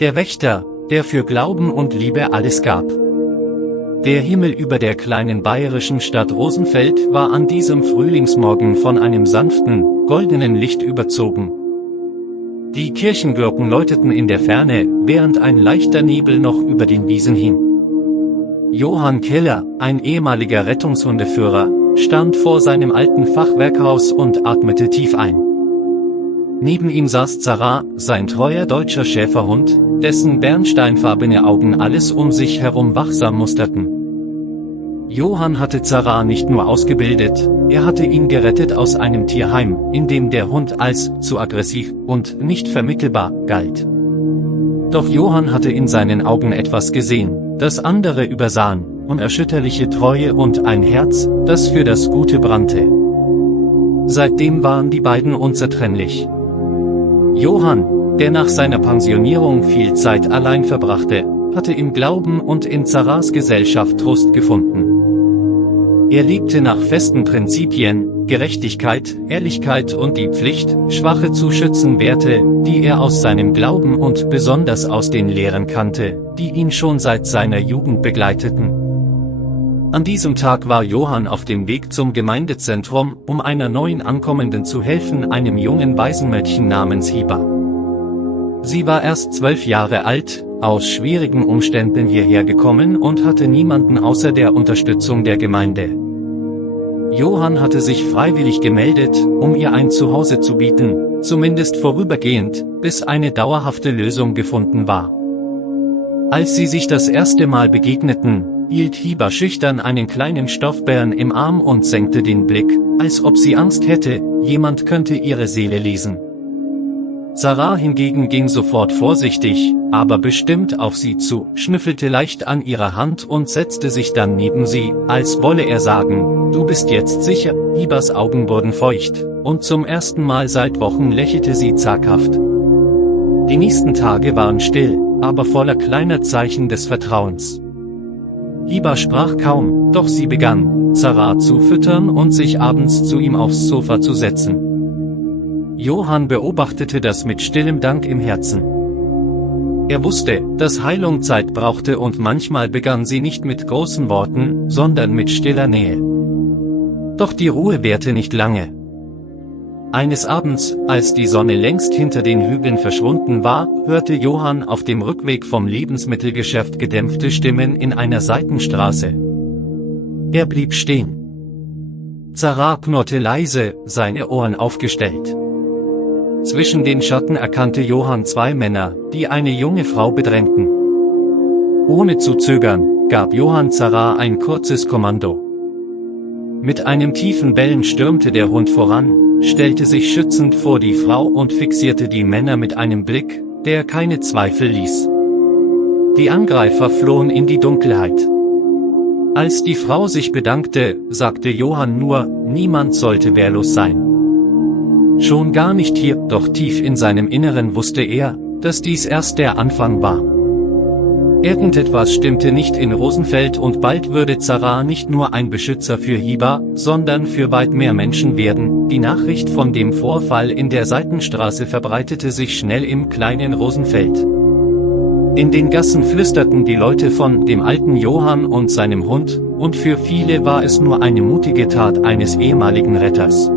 Der Wächter, der für Glauben und Liebe alles gab. Der Himmel über der kleinen bayerischen Stadt Rosenfeld war an diesem Frühlingsmorgen von einem sanften, goldenen Licht überzogen. Die Kirchenglocken läuteten in der Ferne, während ein leichter Nebel noch über den Wiesen hing. Johann Keller, ein ehemaliger Rettungshundeführer, stand vor seinem alten Fachwerkhaus und atmete tief ein. Neben ihm saß Zara, sein treuer deutscher Schäferhund, dessen bernsteinfarbene Augen alles um sich herum wachsam musterten. Johann hatte Zara nicht nur ausgebildet, er hatte ihn gerettet aus einem Tierheim, in dem der Hund als zu aggressiv und nicht vermittelbar galt. Doch Johann hatte in seinen Augen etwas gesehen, das andere übersahen, unerschütterliche Treue und ein Herz, das für das Gute brannte. Seitdem waren die beiden unzertrennlich. Johann, der nach seiner Pensionierung viel Zeit allein verbrachte, hatte im Glauben und in Zaras Gesellschaft Trost gefunden. Er lebte nach festen Prinzipien, Gerechtigkeit, Ehrlichkeit und die Pflicht, Schwache zu schützen, Werte, die er aus seinem Glauben und besonders aus den Lehren kannte, die ihn schon seit seiner Jugend begleiteten. An diesem Tag war Johann auf dem Weg zum Gemeindezentrum, um einer neuen Ankommenden zu helfen, einem jungen Waisenmädchen namens Hiba. Sie war erst 12 Jahre alt, aus schwierigen Umständen hierher gekommen und hatte niemanden außer der Unterstützung der Gemeinde. Johann hatte sich freiwillig gemeldet, um ihr ein Zuhause zu bieten, zumindest vorübergehend, bis eine dauerhafte Lösung gefunden war. Als sie sich das erste Mal begegneten, hielt Hiba schüchtern einen kleinen Stoffbären im Arm und senkte den Blick, als ob sie Angst hätte, jemand könnte ihre Seele lesen. Zara hingegen ging sofort vorsichtig, aber bestimmt auf sie zu, schnüffelte leicht an ihrer Hand und setzte sich dann neben sie, als wolle er sagen, du bist jetzt sicher. Hibas Augen wurden feucht, und zum ersten Mal seit Wochen lächelte sie zaghaft. Die nächsten Tage waren still, aber voller kleiner Zeichen des Vertrauens. Hiba sprach kaum, doch sie begann, Zara zu füttern und sich abends zu ihm aufs Sofa zu setzen. Johann beobachtete das mit stillem Dank im Herzen. Er wusste, dass Heilung Zeit brauchte und manchmal begann sie nicht mit großen Worten, sondern mit stiller Nähe. Doch die Ruhe währte nicht lange. Eines Abends, als die Sonne längst hinter den Hügeln verschwunden war, hörte Johann auf dem Rückweg vom Lebensmittelgeschäft gedämpfte Stimmen in einer Seitenstraße. Er blieb stehen. Zara knurrte leise, seine Ohren aufgestellt. Zwischen den Schatten erkannte Johann zwei Männer, die eine junge Frau bedrängten. Ohne zu zögern, gab Johann Zara ein kurzes Kommando. Mit einem tiefen Bellen stürmte der Hund voran, stellte sich schützend vor die Frau und fixierte die Männer mit einem Blick, der keine Zweifel ließ. Die Angreifer flohen in die Dunkelheit. Als die Frau sich bedankte, sagte Johann nur, niemand sollte wehrlos sein. Schon gar nicht hier, doch tief in seinem Inneren wusste er, dass dies erst der Anfang war. Irgendetwas stimmte nicht in Rosenfeld und bald würde Zara nicht nur ein Beschützer für Hiba, sondern für weit mehr Menschen werden. Die Nachricht von dem Vorfall in der Seitenstraße verbreitete sich schnell im kleinen Rosenfeld. In den Gassen flüsterten die Leute von dem alten Johann und seinem Hund, und für viele war es nur eine mutige Tat eines ehemaligen Retters.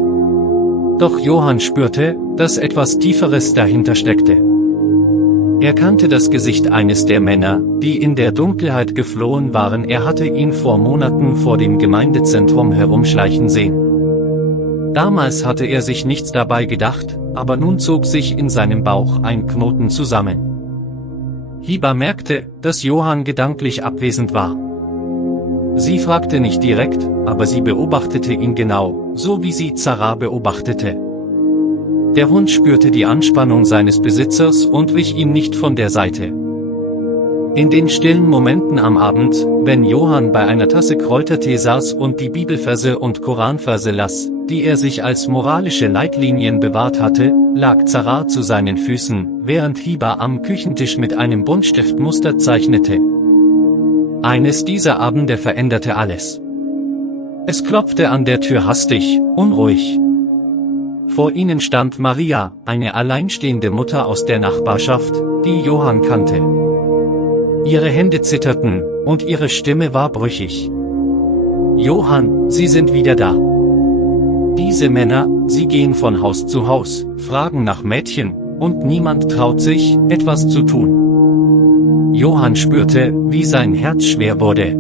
Doch Johann spürte, dass etwas Tieferes dahinter steckte. Er kannte das Gesicht eines der Männer, die in der Dunkelheit geflohen waren. Er hatte ihn vor Monaten vor dem Gemeindezentrum herumschleichen sehen. Damals hatte er sich nichts dabei gedacht, aber nun zog sich in seinem Bauch ein Knoten zusammen. Hiba merkte, dass Johann gedanklich abwesend war. Sie fragte nicht direkt, aber sie beobachtete ihn genau, so wie sie Zara beobachtete. Der Hund spürte die Anspannung seines Besitzers und wich ihm nicht von der Seite. In den stillen Momenten am Abend, wenn Johann bei einer Tasse Kräutertee saß und die Bibelverse und Koranverse las, die er sich als moralische Leitlinien bewahrt hatte, lag Zara zu seinen Füßen, während Hiba am Küchentisch mit einem Buntstift Muster zeichnete. Eines dieser Abende veränderte alles. Es klopfte an der Tür hastig, unruhig. Vor ihnen stand Maria, eine alleinstehende Mutter aus der Nachbarschaft, die Johann kannte. Ihre Hände zitterten, und ihre Stimme war brüchig. »Johann, Sie sind wieder da. Diese Männer, sie gehen von Haus zu Haus, fragen nach Mädchen, und niemand traut sich, etwas zu tun.« Johann spürte, wie sein Herz schwer wurde.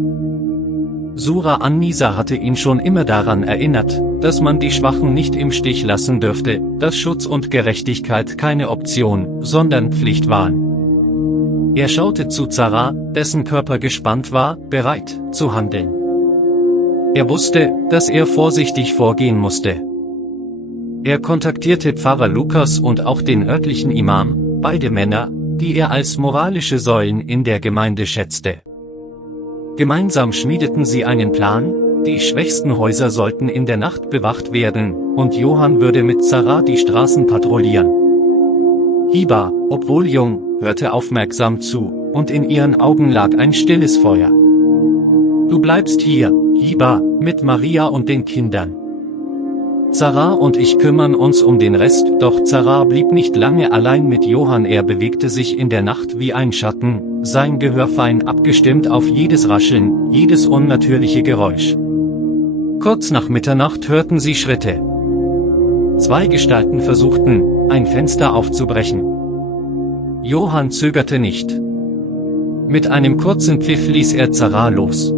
Sura an-Nisa hatte ihn schon immer daran erinnert, dass man die Schwachen nicht im Stich lassen dürfte, dass Schutz und Gerechtigkeit keine Option, sondern Pflicht waren. Er schaute zu Zara, dessen Körper gespannt war, bereit zu handeln. Er wusste, dass er vorsichtig vorgehen musste. Er kontaktierte Pfarrer Lukas und auch den örtlichen Imam, beide Männer, die er als moralische Säulen in der Gemeinde schätzte. Gemeinsam schmiedeten sie einen Plan: Die schwächsten Häuser sollten in der Nacht bewacht werden, und Johann würde mit Zara die Straßen patrouillieren. Hiba, obwohl jung, hörte aufmerksam zu, und in ihren Augen lag ein stilles Feuer. »Du bleibst hier, Hiba, mit Maria und den Kindern. Zara und ich kümmern uns um den Rest.« Doch Zara blieb nicht lange allein mit Johann. Er bewegte sich in der Nacht wie ein Schatten, sein Gehör fein abgestimmt auf jedes Rascheln, jedes unnatürliche Geräusch. Kurz nach Mitternacht hörten sie Schritte. 2 Gestalten versuchten, ein Fenster aufzubrechen. Johann zögerte nicht. Mit einem kurzen Pfiff ließ er Zara los.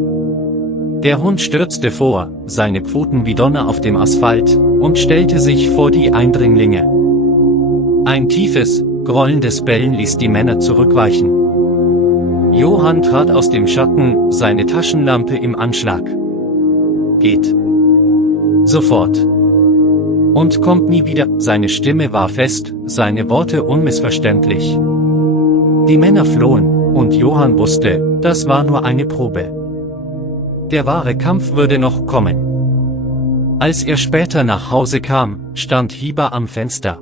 Der Hund stürzte vor, seine Pfoten wie Donner auf dem Asphalt, und stellte sich vor die Eindringlinge. Ein tiefes, grollendes Bellen ließ die Männer zurückweichen. Johann trat aus dem Schatten, seine Taschenlampe im Anschlag. »Geht sofort und kommt nie wieder.« Seine Stimme war fest, seine Worte unmissverständlich. Die Männer flohen, und Johann wusste, das war nur eine Probe. Der wahre Kampf würde noch kommen. Als er später nach Hause kam, stand Hiba am Fenster.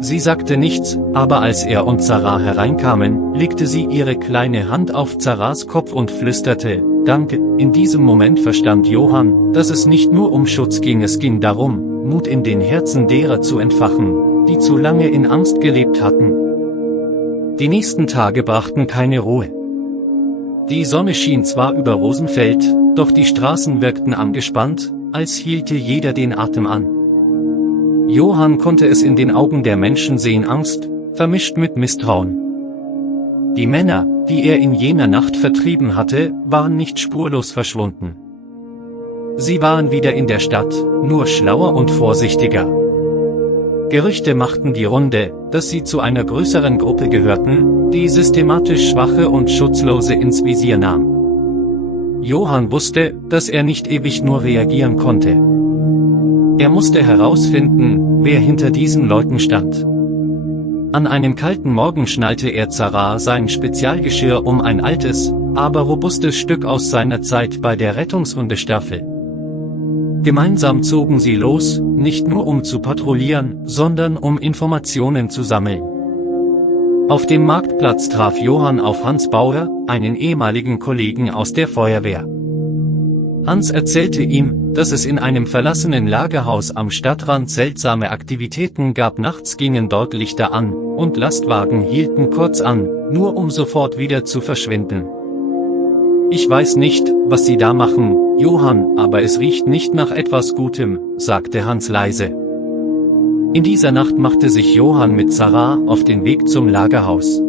Sie sagte nichts, aber als er und Zara hereinkamen, legte sie ihre kleine Hand auf Zaras Kopf und flüsterte: »Danke.« In diesem Moment verstand Johann, dass es nicht nur um Schutz ging, es ging darum, Mut in den Herzen derer zu entfachen, die zu lange in Angst gelebt hatten. Die nächsten Tage brachten keine Ruhe. Die Sonne schien zwar über Rosenfeld, doch die Straßen wirkten angespannt, als hielte jeder den Atem an. Johann konnte es in den Augen der Menschen sehen: Angst, vermischt mit Misstrauen. Die Männer, die er in jener Nacht vertrieben hatte, waren nicht spurlos verschwunden. Sie waren wieder in der Stadt, nur schlauer und vorsichtiger. Gerüchte machten die Runde, dass sie zu einer größeren Gruppe gehörten, die systematisch Schwache und Schutzlose ins Visier nahm. Johann wusste, dass er nicht ewig nur reagieren konnte. Er musste herausfinden, wer hinter diesen Leuten stand. An einem kalten Morgen schnallte er Zara sein Spezialgeschirr um, ein altes, aber robustes Stück aus seiner Zeit bei der Rettungshundestaffel. Gemeinsam zogen sie los, nicht nur um zu patrouillieren, sondern um Informationen zu sammeln. Auf dem Marktplatz traf Johann auf Hans Bauer, einen ehemaligen Kollegen aus der Feuerwehr. Hans erzählte ihm, dass es in einem verlassenen Lagerhaus am Stadtrand seltsame Aktivitäten gab. Nachts gingen dort Lichter an, und Lastwagen hielten kurz an, nur um sofort wieder zu verschwinden. »Ich weiß nicht, was Sie da machen, Johann, aber es riecht nicht nach etwas Gutem«, sagte Hans leise. In dieser Nacht machte sich Johann mit Zara auf den Weg zum Lagerhaus.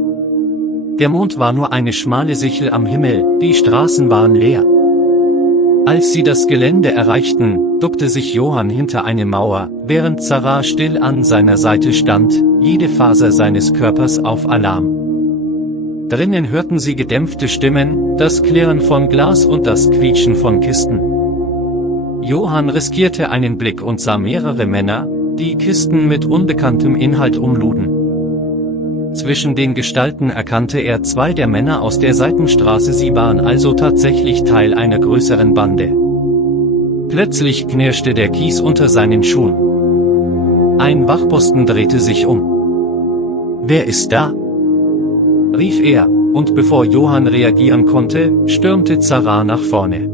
Der Mond war nur eine schmale Sichel am Himmel, die Straßen waren leer. Als sie das Gelände erreichten, duckte sich Johann hinter eine Mauer, während Zara still an seiner Seite stand, jede Faser seines Körpers auf Alarm. Drinnen hörten sie gedämpfte Stimmen, das Klirren von Glas und das Quietschen von Kisten. Johann riskierte einen Blick und sah mehrere Männer, die Kisten mit unbekanntem Inhalt umluden. Zwischen den Gestalten erkannte er 2 der Männer aus der Seitenstraße, sie waren also tatsächlich Teil einer größeren Bande. Plötzlich knirschte der Kies unter seinen Schuhen. Ein Wachposten drehte sich um. »Wer ist da?« rief er, und bevor Johann reagieren konnte, stürmte Zara nach vorne.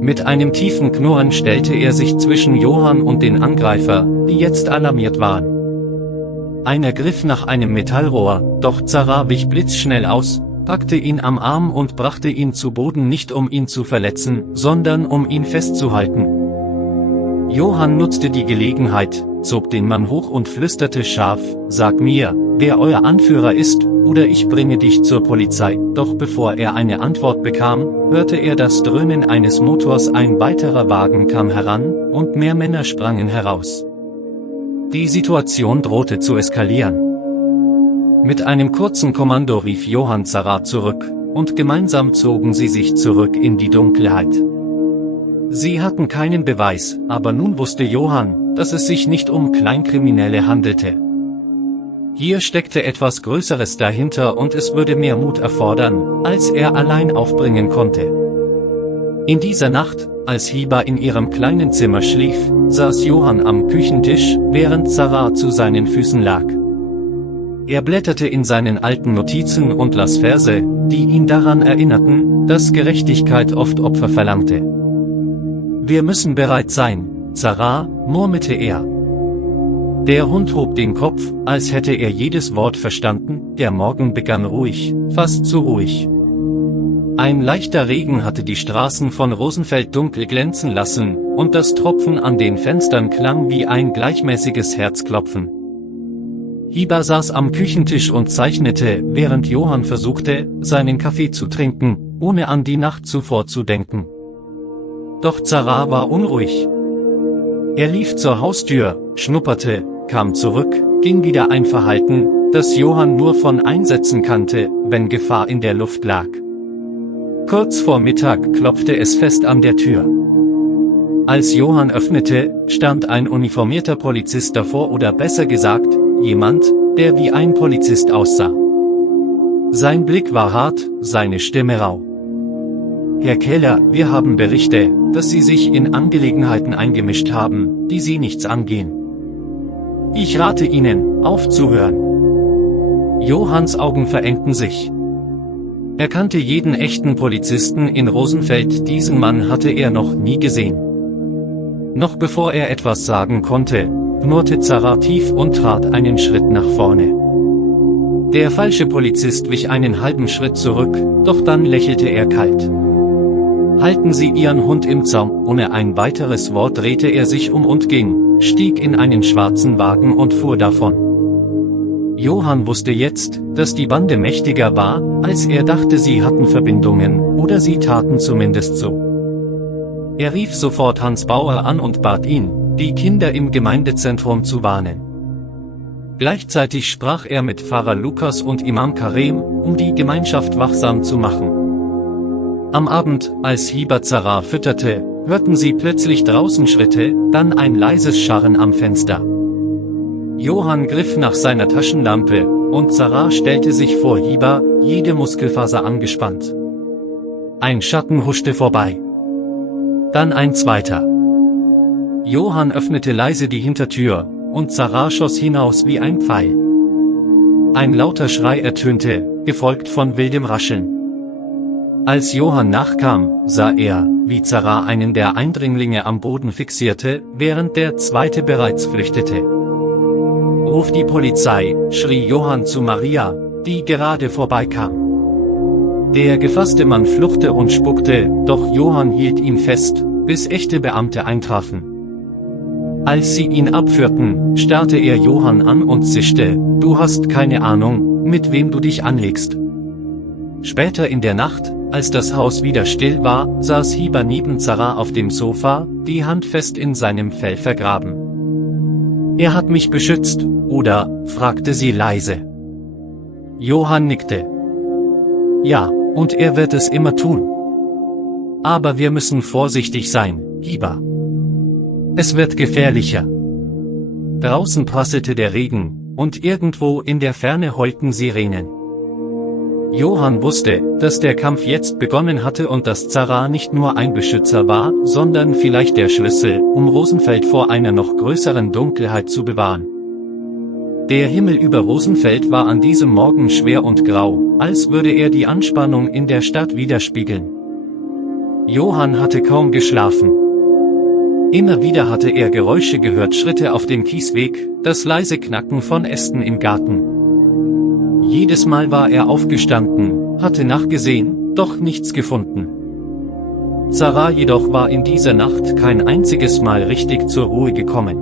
Mit einem tiefen Knurren stellte er sich zwischen Johann und den Angreifer, die jetzt alarmiert waren. Einer griff nach einem Metallrohr, doch Zara wich blitzschnell aus, packte ihn am Arm und brachte ihn zu Boden, nicht um ihn zu verletzen, sondern um ihn festzuhalten. Johann nutzte die Gelegenheit, zog den Mann hoch und flüsterte scharf: „Sag mir, wer euer Anführer ist, oder ich bringe dich zur Polizei." Doch bevor er eine Antwort bekam, hörte er das Dröhnen eines Motors, ein weiterer Wagen kam heran, und mehr Männer sprangen heraus. Die Situation drohte zu eskalieren. Mit einem kurzen Kommando rief Johann Zara zurück, und gemeinsam zogen sie sich zurück in die Dunkelheit. Sie hatten keinen Beweis, aber nun wusste Johann, dass es sich nicht um Kleinkriminelle handelte. Hier steckte etwas Größeres dahinter und es würde mehr Mut erfordern, als er allein aufbringen konnte. In dieser Nacht, als Hiba in ihrem kleinen Zimmer schlief, saß Johann am Küchentisch, während Zara zu seinen Füßen lag. Er blätterte in seinen alten Notizen und las Verse, die ihn daran erinnerten, dass Gerechtigkeit oft Opfer verlangte. „Wir müssen bereit sein, Zara", murmelte er. Der Hund hob den Kopf, als hätte er jedes Wort verstanden. Der Morgen begann ruhig, fast zu ruhig. Ein leichter Regen hatte die Straßen von Rosenfeld dunkel glänzen lassen, und das Tropfen an den Fenstern klang wie ein gleichmäßiges Herzklopfen. Hiba saß am Küchentisch und zeichnete, während Johann versuchte, seinen Kaffee zu trinken, ohne an die Nacht zuvor zu denken. Doch Zara war unruhig. Er lief zur Haustür, schnupperte, kam zurück, ging wieder, ein Verhalten, das Johann nur von Einsätzen kannte, wenn Gefahr in der Luft lag. Kurz vor Mittag klopfte es fest an der Tür. Als Johann öffnete, stand ein uniformierter Polizist davor, oder besser gesagt, jemand, der wie ein Polizist aussah. Sein Blick war hart, seine Stimme rau. „Herr Keller, wir haben Berichte, dass Sie sich in Angelegenheiten eingemischt haben, die Sie nichts angehen. Ich rate Ihnen, aufzuhören." Johanns Augen verengten sich. Er kannte jeden echten Polizisten in Rosenfeld, diesen Mann hatte er noch nie gesehen. Noch bevor er etwas sagen konnte, knurrte Zara tief und trat einen Schritt nach vorne. Der falsche Polizist wich einen halben Schritt zurück, doch dann lächelte er kalt. „Halten Sie Ihren Hund im Zaum." Ohne ein weiteres Wort drehte er sich um und ging, stieg in einen schwarzen Wagen und fuhr davon. Johann wusste jetzt, dass die Bande mächtiger war, als er dachte. Sie hatten Verbindungen, oder sie taten zumindest so. Er rief sofort Hans Bauer an und bat ihn, die Kinder im Gemeindezentrum zu warnen. Gleichzeitig sprach er mit Pfarrer Lukas und Imam Karem, um die Gemeinschaft wachsam zu machen. Am Abend, als Hiba Zara fütterte, hörten sie plötzlich draußen Schritte, dann ein leises Scharren am Fenster. Johann griff nach seiner Taschenlampe, und Zara stellte sich vor Hiba, jede Muskelfaser angespannt. Ein Schatten huschte vorbei. Dann ein zweiter. Johann öffnete leise die Hintertür, und Zara schoss hinaus wie ein Pfeil. Ein lauter Schrei ertönte, gefolgt von wildem Rascheln. Als Johann nachkam, sah er, wie Zara einen der Eindringlinge am Boden fixierte, während der zweite bereits flüchtete. „Ruf die Polizei", schrie Johann zu Maria, die gerade vorbeikam. Der gefasste Mann fluchte und spuckte, doch Johann hielt ihn fest, bis echte Beamte eintrafen. Als sie ihn abführten, starrte er Johann an und zischte: „Du hast keine Ahnung, mit wem du dich anlegst." Später in der Nacht, als das Haus wieder still war, saß Hiba neben Zara auf dem Sofa, die Hand fest in seinem Fell vergraben. „Er hat mich beschützt, oder?", fragte sie leise. Johann nickte. „Ja, und er wird es immer tun. Aber wir müssen vorsichtig sein, Hiba. Es wird gefährlicher." Draußen prasselte der Regen, und irgendwo in der Ferne heulten Sirenen. Johann wusste, dass der Kampf jetzt begonnen hatte und dass Zara nicht nur ein Beschützer war, sondern vielleicht der Schlüssel, um Rosenfeld vor einer noch größeren Dunkelheit zu bewahren. Der Himmel über Rosenfeld war an diesem Morgen schwer und grau, als würde er die Anspannung in der Stadt widerspiegeln. Johann hatte kaum geschlafen. Immer wieder hatte er Geräusche gehört, Schritte auf dem Kiesweg, das leise Knacken von Ästen im Garten. Jedes Mal war er aufgestanden, hatte nachgesehen, doch nichts gefunden. Zara jedoch war in dieser Nacht kein einziges Mal richtig zur Ruhe gekommen.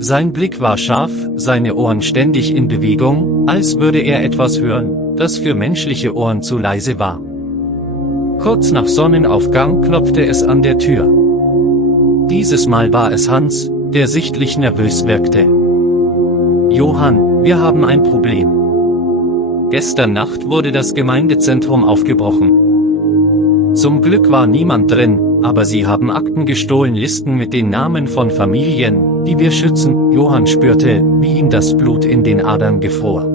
Sein Blick war scharf, seine Ohren ständig in Bewegung, als würde er etwas hören, das für menschliche Ohren zu leise war. Kurz nach Sonnenaufgang klopfte es an der Tür. Dieses Mal war es Hans, der sichtlich nervös wirkte. »Johann, wir haben ein Problem. Gestern Nacht wurde das Gemeindezentrum aufgebrochen. Zum Glück war niemand drin, aber sie haben Akten gestohlen, Listen mit den Namen von Familien, die wir schützen.« Johann spürte, wie ihm das Blut in den Adern gefror.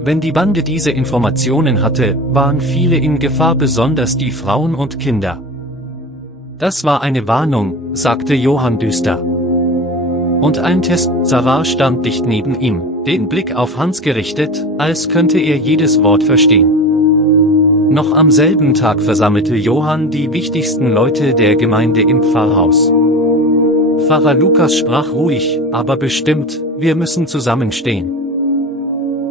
Wenn die Bande diese Informationen hatte, waren viele in Gefahr, besonders die Frauen und Kinder. »Das war eine Warnung«, sagte Johann düster. Und ein Test. Zara stand dicht neben ihm, den Blick auf Hans gerichtet, als könnte er jedes Wort verstehen. Noch am selben Tag versammelte Johann die wichtigsten Leute der Gemeinde im Pfarrhaus. Pfarrer Lukas sprach ruhig, aber bestimmt: „Wir müssen zusammenstehen.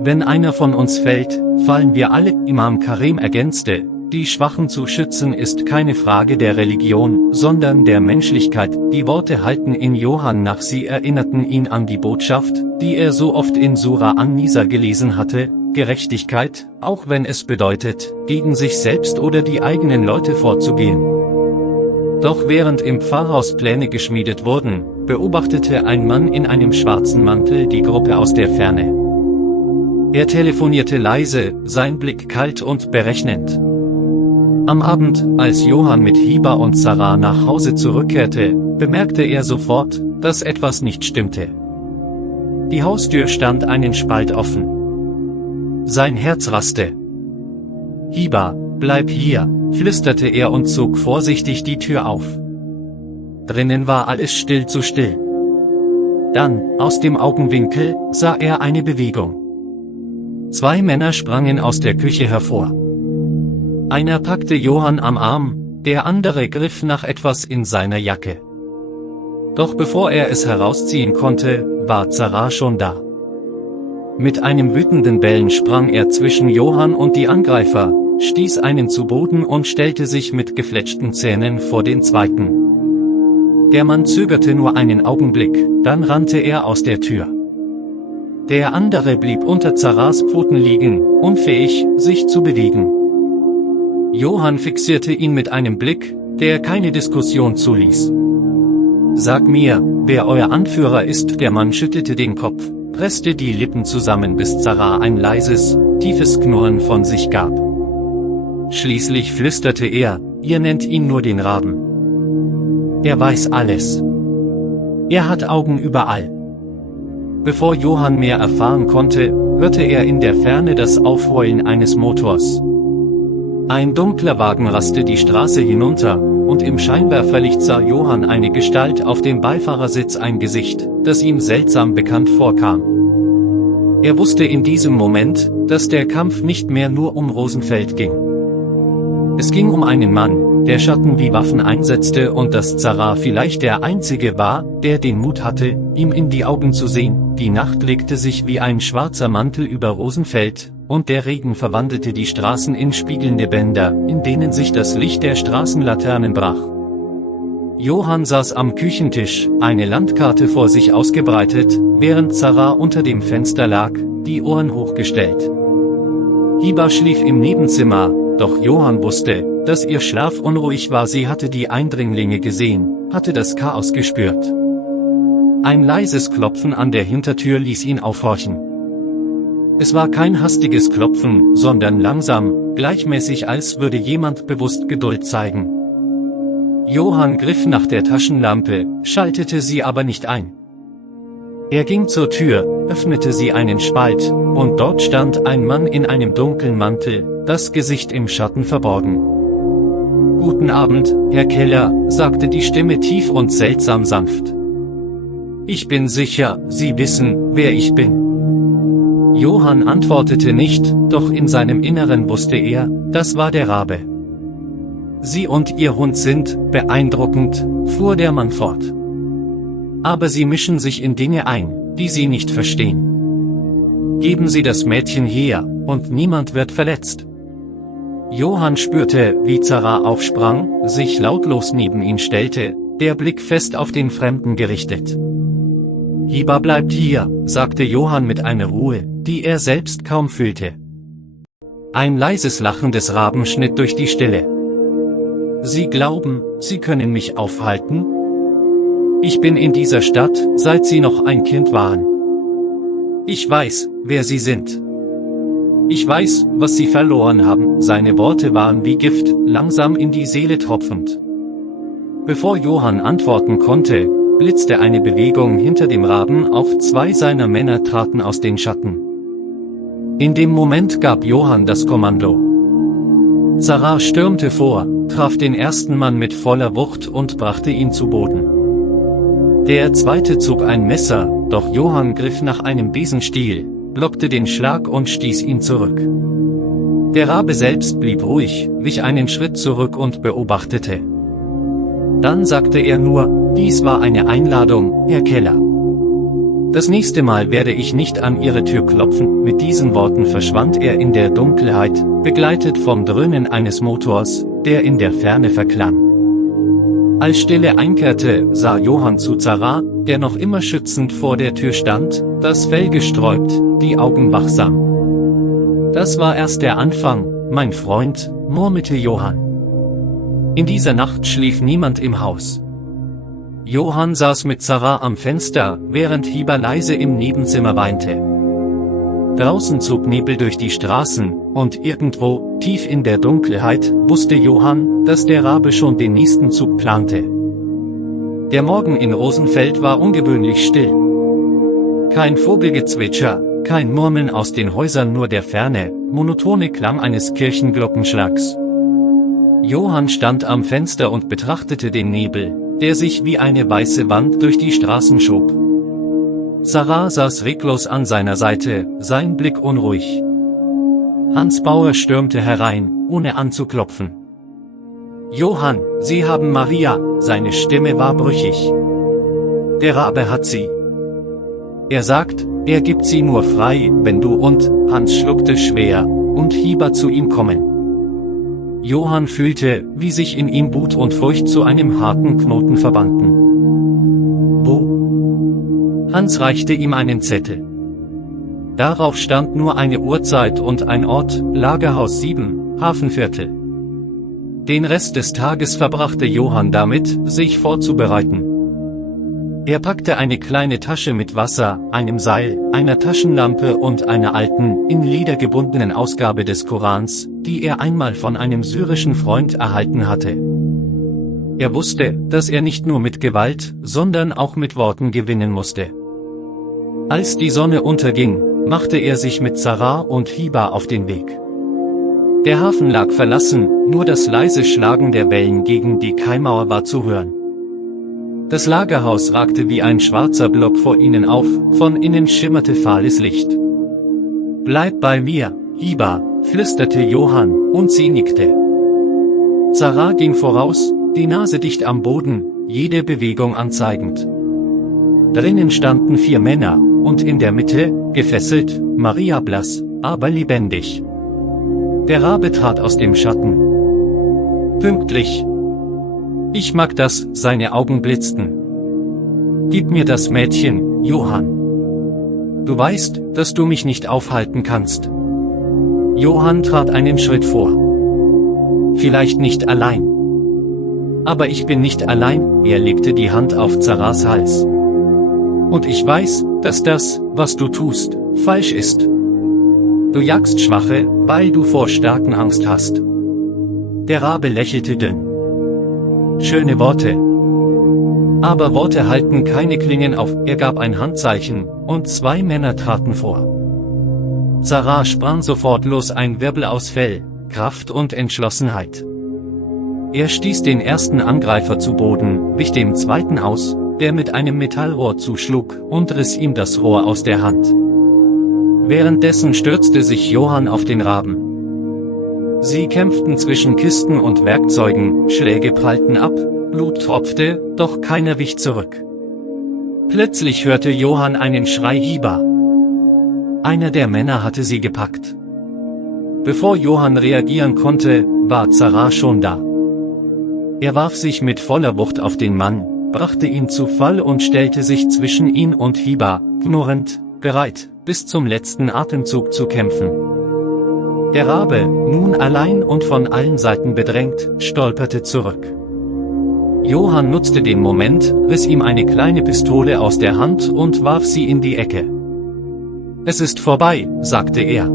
Wenn einer von uns fällt, fallen wir alle.« Imam Karim ergänzte: „Die Schwachen zu schützen ist keine Frage der Religion, sondern der Menschlichkeit.“ Die Worte halten in Johann nach, sie erinnerten ihn an die Botschaft, die er so oft in Sura an-Nisa gelesen hatte: Gerechtigkeit, auch wenn es bedeutet, gegen sich selbst oder die eigenen Leute vorzugehen. Doch während im Pfarrhaus Pläne geschmiedet wurden, beobachtete ein Mann in einem schwarzen Mantel die Gruppe aus der Ferne. Er telefonierte leise, sein Blick kalt und berechnend. Am Abend, als Johann mit Hiba und Zara nach Hause zurückkehrte, bemerkte er sofort, dass etwas nicht stimmte. Die Haustür stand einen Spalt offen. Sein Herz raste. »Hiba, bleib hier«, flüsterte er und zog vorsichtig die Tür auf. Drinnen war alles still zu still. Dann, aus dem Augenwinkel, sah er eine Bewegung. 2 Männer sprangen aus der Küche hervor. Einer packte Johann am Arm, der andere griff nach etwas in seiner Jacke. Doch bevor er es herausziehen konnte, war Zara schon da. Mit einem wütenden Bellen sprang er zwischen Johann und die Angreifer, stieß einen zu Boden und stellte sich mit gefletschten Zähnen vor den zweiten. Der Mann zögerte nur einen Augenblick, dann rannte er aus der Tür. Der andere blieb unter Zaras Pfoten liegen, unfähig, sich zu bewegen. Johann fixierte ihn mit einem Blick, der keine Diskussion zuließ. »Sag mir, wer euer Anführer ist.« Der Mann schüttelte den Kopf, presste die Lippen zusammen, bis Zara ein leises, tiefes Knurren von sich gab. Schließlich flüsterte er: »Ihr nennt ihn nur den Raben. Er weiß alles. Er hat Augen überall.« Bevor Johann mehr erfahren konnte, hörte er in der Ferne das Aufheulen eines Motors. Ein dunkler Wagen raste die Straße hinunter, und im Scheinwerferlicht sah Johann eine Gestalt auf dem Beifahrersitz, ein Gesicht, das ihm seltsam bekannt vorkam. Er wusste in diesem Moment, dass der Kampf nicht mehr nur um Rosenfeld ging. Es ging um einen Mann, der Schatten wie Waffen einsetzte, und dass Zara vielleicht der Einzige war, der den Mut hatte, ihm in die Augen zu sehen. Die Nacht legte sich wie ein schwarzer Mantel über Rosenfeld, und der Regen verwandelte die Straßen in spiegelnde Bänder, in denen sich das Licht der Straßenlaternen brach. Johann saß am Küchentisch, eine Landkarte vor sich ausgebreitet, während Zara unter dem Fenster lag, die Ohren hochgestellt. Hiba schlief im Nebenzimmer, doch Johann wusste, dass ihr Schlaf unruhig war. Sie hatte die Eindringlinge gesehen, hatte das Chaos gespürt. Ein leises Klopfen an der Hintertür ließ ihn aufhorchen. Es war kein hastiges Klopfen, sondern langsam, gleichmäßig, als würde jemand bewusst Geduld zeigen. Johann griff nach der Taschenlampe, schaltete sie aber nicht ein. Er ging zur Tür, öffnete sie einen Spalt, und dort stand ein Mann in einem dunklen Mantel, das Gesicht im Schatten verborgen. »Guten Abend, Herr Keller«, sagte die Stimme tief und seltsam sanft. »Ich bin sicher, Sie wissen, wer ich bin.« Johann antwortete nicht, doch in seinem Inneren wusste er, das war der Rabe. Sie und Ihr Hund sind beeindruckend, fuhr der Mann fort. Aber Sie mischen sich in Dinge ein, die Sie nicht verstehen. Geben Sie das Mädchen her, und niemand wird verletzt. Johann spürte, wie Zara aufsprang, sich lautlos neben ihn stellte, der Blick fest auf den Fremden gerichtet. Hiba bleibt hier, sagte Johann mit einer Ruhe, die er selbst kaum fühlte. Ein leises Lachen des Raben schnitt durch die Stille. Sie glauben, Sie können mich aufhalten? Ich bin in dieser Stadt, seit Sie noch ein Kind waren. Ich weiß, wer Sie sind. Ich weiß, was Sie verloren haben. Seine Worte waren wie Gift, langsam in die Seele tropfend. Bevor Johann antworten konnte, blitzte eine Bewegung hinter dem Raben auf, 2 seiner Männer traten aus den Schatten. In dem Moment gab Johann das Kommando. Zara stürmte vor, traf den ersten Mann mit voller Wucht und brachte ihn zu Boden. Der zweite zog ein Messer, doch Johann griff nach einem Besenstiel, blockte den Schlag und stieß ihn zurück. Der Rabe selbst blieb ruhig, wich einen Schritt zurück und beobachtete. Dann sagte er nur, dies war eine Einladung, Herr Keller. Das nächste Mal werde ich nicht an Ihre Tür klopfen. Mit diesen Worten verschwand er in der Dunkelheit, begleitet vom Dröhnen eines Motors, der in der Ferne verklang. Als Stille einkehrte, sah Johann zu Zara, der noch immer schützend vor der Tür stand, das Fell gesträubt, die Augen wachsam. Das war erst der Anfang, mein Freund, murmelte Johann. In dieser Nacht schlief niemand im Haus. Johann saß mit Zara am Fenster, während Hiba leise im Nebenzimmer weinte. Draußen zog Nebel durch die Straßen, und irgendwo, tief in der Dunkelheit, wusste Johann, dass der Rabe schon den nächsten Zug plante. Der Morgen in Rosenfeld war ungewöhnlich still. Kein Vogelgezwitscher, kein Murmeln aus den Häusern, nur der ferne, monotone Klang eines Kirchenglockenschlags. Johann stand am Fenster und betrachtete den Nebel, der sich wie eine weiße Wand durch die Straßen schob. Zara saß reglos an seiner Seite, sein Blick unruhig. Hans Bauer stürmte herein, ohne anzuklopfen. Johann, Sie haben Maria, seine Stimme war brüchig. Der Rabe hat sie. Er sagt, er gibt sie nur frei, wenn du und, Hans schluckte schwer, und Hiba zu ihm kommen. Johann fühlte, wie sich in ihm Wut und Furcht zu einem harten Knoten verbanden. Wo? Hans reichte ihm einen Zettel. Darauf stand nur eine Uhrzeit und ein Ort, Lagerhaus 7, Hafenviertel. Den Rest des Tages verbrachte Johann damit, sich vorzubereiten. Er packte eine kleine Tasche mit Wasser, einem Seil, einer Taschenlampe und einer alten, in Leder gebundenen Ausgabe des Korans, die er einmal von einem syrischen Freund erhalten hatte. Er wusste, dass er nicht nur mit Gewalt, sondern auch mit Worten gewinnen musste. Als die Sonne unterging, machte er sich mit Zara und Hiba auf den Weg. Der Hafen lag verlassen, nur das leise Schlagen der Wellen gegen die Kaimauer war zu hören. Das Lagerhaus ragte wie ein schwarzer Block vor ihnen auf, von innen schimmerte fahles Licht. »Bleib bei mir, Hiba«, flüsterte Johann, und sie nickte. Zara ging voraus, die Nase dicht am Boden, jede Bewegung anzeigend. Drinnen standen 4 Männer, und in der Mitte, gefesselt, Maria blass, aber lebendig. Der Rabe trat aus dem Schatten. Pünktlich. Ich mag das, seine Augen blitzten. Gib mir das Mädchen, Johann. Du weißt, dass du mich nicht aufhalten kannst. Johann trat einen Schritt vor. Vielleicht nicht allein. Aber ich bin nicht allein, er legte die Hand auf Zaras Hals. Und ich weiß, dass das, was du tust, falsch ist. Du jagst Schwache, weil du vor Starken Angst hast. Der Rabe lächelte dünn. Schöne Worte. Aber Worte halten keine Klingen auf, er gab ein Handzeichen, und 2 Männer traten vor. Zara sprang sofort los, ein Wirbel aus Fell, Kraft und Entschlossenheit. Er stieß den ersten Angreifer zu Boden, wich dem zweiten aus, der mit einem Metallrohr zuschlug, und riss ihm das Rohr aus der Hand. Währenddessen stürzte sich Johann auf den Raben. Sie kämpften zwischen Kisten und Werkzeugen, Schläge prallten ab, Blut tropfte, doch keiner wich zurück. Plötzlich hörte Johann einen Schrei Hiba. Einer der Männer hatte sie gepackt. Bevor Johann reagieren konnte, war Zara schon da. Er warf sich mit voller Wucht auf den Mann, brachte ihn zu Fall und stellte sich zwischen ihn und Hiba, knurrend, bereit, bis zum letzten Atemzug zu kämpfen. Der Rabe, nun allein und von allen Seiten bedrängt, stolperte zurück. Johann nutzte den Moment, riss ihm eine kleine Pistole aus der Hand und warf sie in die Ecke. »Es ist vorbei«, sagte er.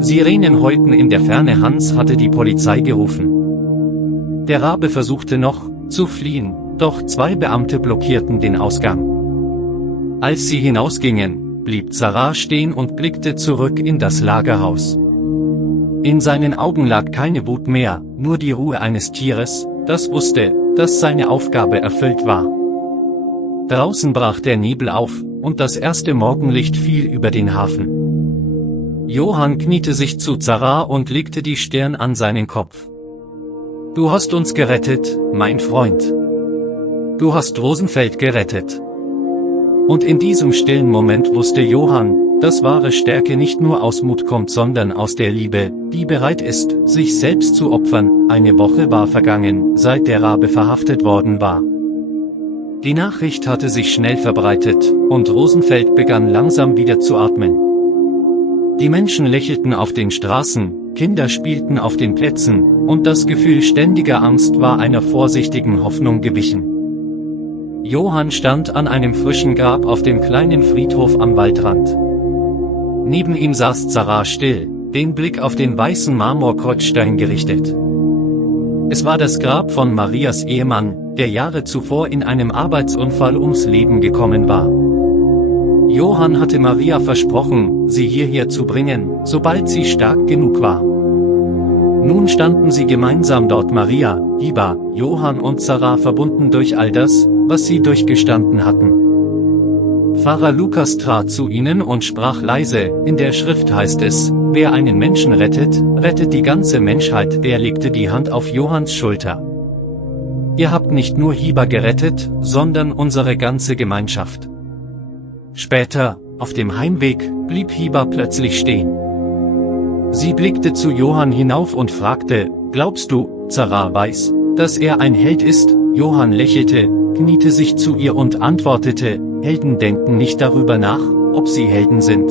Sirenen heulten in der Ferne, Hans hatte die Polizei gerufen. Der Rabe versuchte noch, zu fliehen, doch 2 Beamte blockierten den Ausgang. Als sie hinausgingen, blieb Zara stehen und blickte zurück in das Lagerhaus. In seinen Augen lag keine Wut mehr, nur die Ruhe eines Tieres, das wusste, dass seine Aufgabe erfüllt war. Draußen brach der Nebel auf, und das erste Morgenlicht fiel über den Hafen. Johann kniete sich zu Zara und legte die Stirn an seinen Kopf. »Du hast uns gerettet, mein Freund. Du hast Rosenfeld gerettet.« Und in diesem stillen Moment wusste Johann, dass wahre Stärke nicht nur aus Mut kommt, sondern aus der Liebe, die bereit ist, sich selbst zu opfern. Eine Woche war vergangen, seit der Rabe verhaftet worden war. Die Nachricht hatte sich schnell verbreitet, und Rosenfeld begann langsam wieder zu atmen. Die Menschen lächelten auf den Straßen, Kinder spielten auf den Plätzen, und das Gefühl ständiger Angst war einer vorsichtigen Hoffnung gewichen. Johann stand an einem frischen Grab auf dem kleinen Friedhof am Waldrand. Neben ihm saß Zara still, den Blick auf den weißen Marmorkreuzstein gerichtet. Es war das Grab von Marias Ehemann, der Jahre zuvor in einem Arbeitsunfall ums Leben gekommen war. Johann hatte Maria versprochen, sie hierher zu bringen, sobald sie stark genug war. Nun standen sie gemeinsam dort, Maria, Hiba, Johann und Zara, verbunden durch all das, was sie durchgestanden hatten. Pfarrer Lukas trat zu ihnen und sprach leise, in der Schrift heißt es, wer einen Menschen rettet, rettet die ganze Menschheit. Er legte die Hand auf Johanns Schulter. Ihr habt nicht nur Hiba gerettet, sondern unsere ganze Gemeinschaft. Später, auf dem Heimweg, blieb Hiba plötzlich stehen. Sie blickte zu Johann hinauf und fragte, glaubst du, Zara weiß, dass er ein Held ist? Johann lächelte, kniete sich zu ihr und antwortete, Helden denken nicht darüber nach, ob sie Helden sind.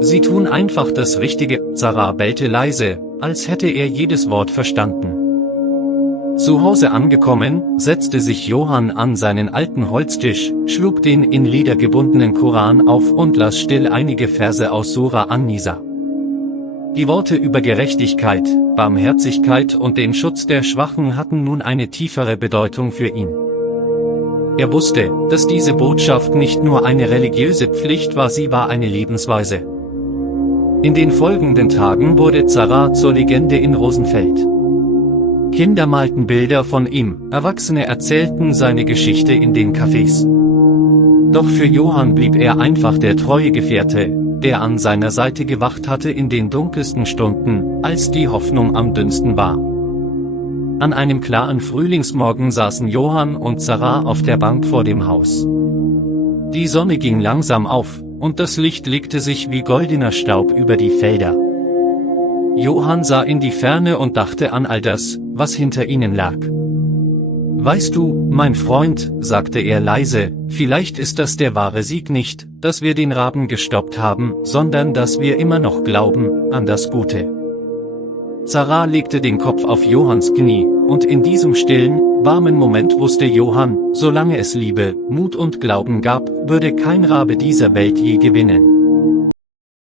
Sie tun einfach das Richtige. Zara bellte leise, als hätte er jedes Wort verstanden. Zu Hause angekommen, setzte sich Johann an seinen alten Holztisch, schlug den in Leder gebundenen Koran auf und las still einige Verse aus Sura an-Nisa. Die Worte über Gerechtigkeit, Barmherzigkeit und den Schutz der Schwachen hatten nun eine tiefere Bedeutung für ihn. Er wusste, dass diese Botschaft nicht nur eine religiöse Pflicht war, sie war eine Lebensweise. In den folgenden Tagen wurde Zara zur Legende in Rosenfeld. Kinder malten Bilder von ihm, Erwachsene erzählten seine Geschichte in den Cafés. Doch für Johann blieb er einfach der treue Gefährte, der an seiner Seite gewacht hatte in den dunkelsten Stunden, als die Hoffnung am dünnsten war. An einem klaren Frühlingsmorgen saßen Johann und Zara auf der Bank vor dem Haus. Die Sonne ging langsam auf, und das Licht legte sich wie goldener Staub über die Felder. Johann sah in die Ferne und dachte an all das, was hinter ihnen lag. Weißt du, mein Freund, sagte er leise, vielleicht ist das der wahre Sieg nicht, dass wir den Raben gestoppt haben, sondern dass wir immer noch glauben an das Gute. Zara legte den Kopf auf Johanns Knie, und in diesem stillen, warmen Moment wusste Johann, solange es Liebe, Mut und Glauben gab, würde kein Rabe dieser Welt je gewinnen.